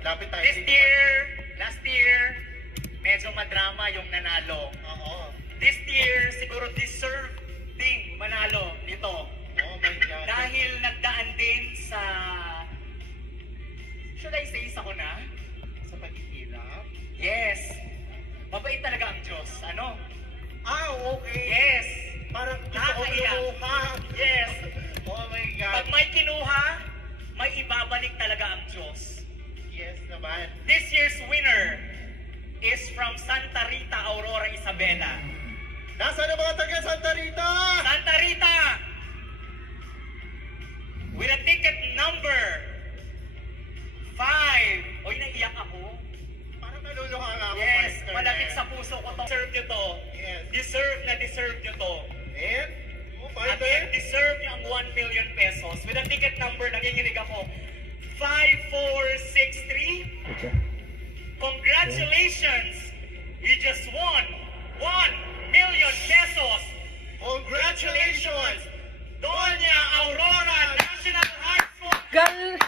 Lapit tayo. Last year, medyo madrama yung nanalo. Oo. This year, siguro deserve ding manalo nito. Oh my God. Dahil nagdaan din sa, should I say sa kuna? Sa paghihirap? Yes. Mabait talaga ang Diyos. Ano? Okay. Yes. Parang Nakakaiyak. kinuha. Yes. Oh my God. Pag may kinuha, may ibabalik talaga ang Diyos. Yes naman. This year's winner is from Santa Rita, Aurora, Isabela. Nasaan ang mga taga Santa Rita? Santa Rita! With a ticket number 5. Oy, naiyak ako. Parang naluluha nga ako. Yes, Pastor. malapit sa puso ko to. Deserve nyo to. Yes. Deserve nyo to. And? At deserve nyo ang 1 million pesos. With a ticket number, nanginginig ako. 5463. Congratulations! You just won 1 million pesos! Congratulations! Doña Aurora National High School! Gal